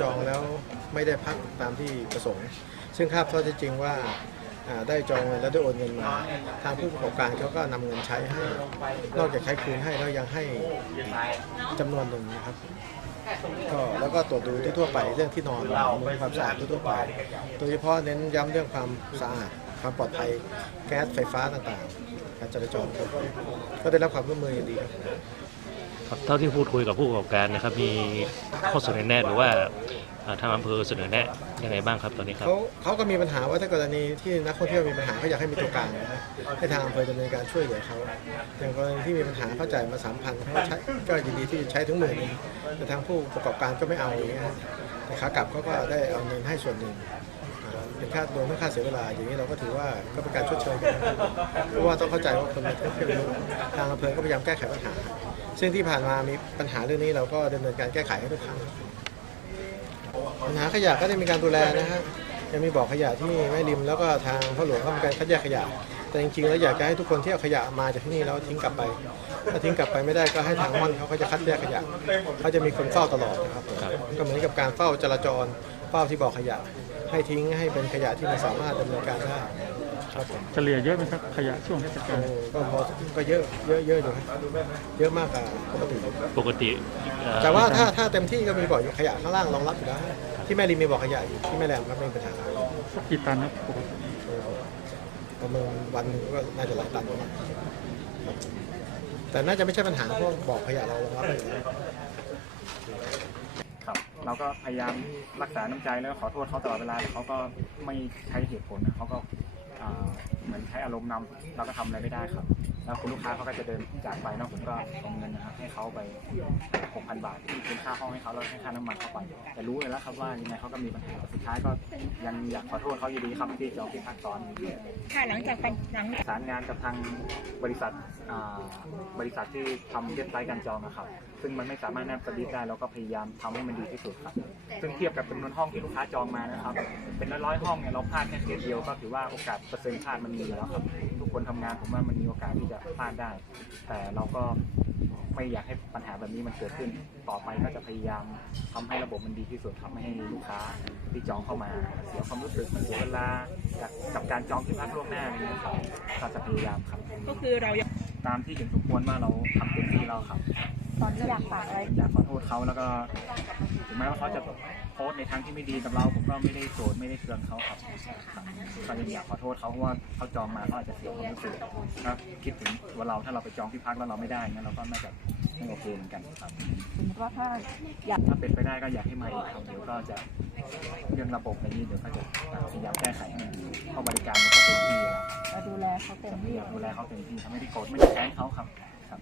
จองแล้วไม่ได้พักตามที่ประสงค์ ซึ่งคาดข้อเท็จจริงว่าได้จองเงินแล้วได้โอนเงินมาทางผู้ประกอบการเขาก็นำเงินใช้ให้ นอกจากใช้คืนให้แล้วยังให้อีกจำนวนหนึ่งนะครับก็แล้วก็ตรวจดูทั่วไปเรื่องที่นอนมีความสะอาดทั่วไป โดยเฉพาะเน้นย้ำเรื่องความสะอาดความปลอดภัยแก๊สไฟฟ้าต่างๆ การจราจรก็ได้รับความร่วมมืออย่างดีครับ ครับเท่าที่พูดคุยกับผู้ประกอบการนะครับ มีข้อเสนอแนะหรือว่าอ่าทางอำเภอเสนอแนะยังไงบ้างครับตอนนี้ครับ เขาเขาก็มีปัญหาว่าถ้ากรณีที่นักท่องเที่ยวมีปัญหาเขาอยากให้มีตัวกลางนะครับให้ทางอำเภอดำเนินการช่วยเหลือเขาอย่างกรณีที่มีปัญหาเขาจ่ายมาสามพันเขาใช้ก็ยินดีที่จะใช้ถึงหมื่นแต่ทางผู้ประกอบการก็ไม่เอาอย่างเงี้ยฮะแต่ขากลับเขาก็ได้เอาเงินให้ส่วนหนึ่ง เป็นค่ารวมทั้งค่าเสียเวลา อย่างนี้เราก็ถือว่าก็เป็นการชดเชยกันเพราะว่าต้องเข้าใจว่าคนมาเที่ยวเยอะทางอำเภอก็พยายามแก้ไขปัญหา ซึ่งที่ผ่านมามีปัญหาเรื่องนี้เราก็ดำเนินการแก้ไขให้ทุกครั้งปัญหาขยะก็ได้มีการดูแลนะฮะยังมีบ่อขยะที่แม่ริมแล้วก็ทางพ่อหลวงก็มีการคัดแยกขยะ แต่จริงๆแล้วอยากจะให้ทุกคนที่เอาขยะมาจากที่นี่แล้วทิ้งกลับไป ถ้าทิ้งกลับไปไม่ได้ก็ให้ทางม่อนเขาก็จะคัดแยกขยะเขาจะมีคนเฝ้าตลอดนะครับครับก็เหมือนกับการเฝ้าจราจรเฝ้าที่บ่อขยะ ให้ทิ้งให้เป็นขยะที่มันสามารถดำเนินการได้ครับผมเฉลี่ยเยอะไหมครับขยะช่วงเทศกาลโอ้ก็พอก็เยอะเยอะเยอะอยู่ครับเยอะมากกว่าปกติปกติเอ่อแต่ว่าถ้าถ้าเต็มที่ก็มีบ่อขยะข้างล่างรองรับอยู่แล้วที่แม่ริมมีบ่อขยะอยู่ที่แม่แรมก็ไม่มีปัญหาสักกี่ตันครับปกติประเมินวันหนึ่งก็น่าจะหลายตันอยู่นะแต่น่าจะไม่ใช่ปัญหาเพราะบอกขยะเรารองรับไปอยู่แล้วครับ เราก็พยายามรักษาน้ำใจแล้วขอโทษเขาตลอดเวลาแต่เขาก็ไม่ใช้เหตุผลเขาก็เหมือนใช้อารมณ์นำเราก็ทำอะไรไม่ได้ครับ แล้วคุณลูกค้าเขาก็จะเดินจากไปเนอะผมก็ส่งเงินนะครับให้เขาไป 6,000 บาทที่เป็นค่าห้องให้เขาแล้วให้ค่าน้ำมันเข้าไปแต่รู้เลยแล้วครับว่ายังไงเขาก็มีปัญหาสุดท้ายก็ยังอยากขอโทษเขาอยู่ดีครับที่จองที่พักซ้อนี้ค่ะหลังจากปัญหลัง ประสานงานกับทางบริษัทอ่าบริษัทที่ทำเว็บไซต์การจองนะครับ ซึ่งมันไม่สามารถแนบสลิปได้เราก็พยายามทำให้มันดีที่สุดครับ ซึ่งเทียบกับจำนวนห้องที่ลูกค้าจองมานะครับ เป็นร้อยๆห้องเนี่ยเราพลาดแค่เคสเดียวก็ถือว่าโอกาสเปอร์เซ็นต์พลาดมันมีอยู่แล้วครับ ทุกคนทำงานผมว่ามันมีโอกาสที่จะพลาดได้ แต่เราก็ไม่อยากให้ปัญหาแบบนี้มันเกิดขึ้น ต่อไปก็จะพยายามทำให้ระบบมันดีที่สุดครับไม่ให้ลูกค้าที่จองเข้ามาเสียความรู้สึกมันเสียเวลากับกับการจองที่พักล่วงหน้าอะไรอย่างเงี้ยครับก็จะพยายามครับ ก็คือเรายังตามที่เห็นสมควรว่าเราทำเต็มที่แล้วครับ ตอนนี้อยากฝากอะไรอยากขอโทษเขาแล้วก็ถึงแม้ว่าเขาจะโพสต์ในทางที่ไม่ดีกับเราผมก็ไม่ได้โกรธไม่ได้เคืองเขาครับครับก็ยังอยากขอโทษเขาเพราะว่าเขาจองมาเขาอาจจะเสียความรู้สึกถ้าคิดถึงตัวเราถ้าเราไปจองที่พักแล้วเราไม่ได้งั้นเราก็น่าจะไม่โอเคเหมือนกันครับสมมติว่าถ้าอยากถ้าเป็นไปได้ก็อยากให้มาอีกครับเดี๋ยวก็จะเรื่องระบบอะไรนี้เดี๋ยวก็จะพยายามแก้ไขให้มันดีเพราะบริการมันก็เต็มที่แล้วมาดูแลเขาเต็มที่อยากดูแลเขาเต็มที่ทำไม่ได้โกรธไม่ได้แค้นเขาครับครับ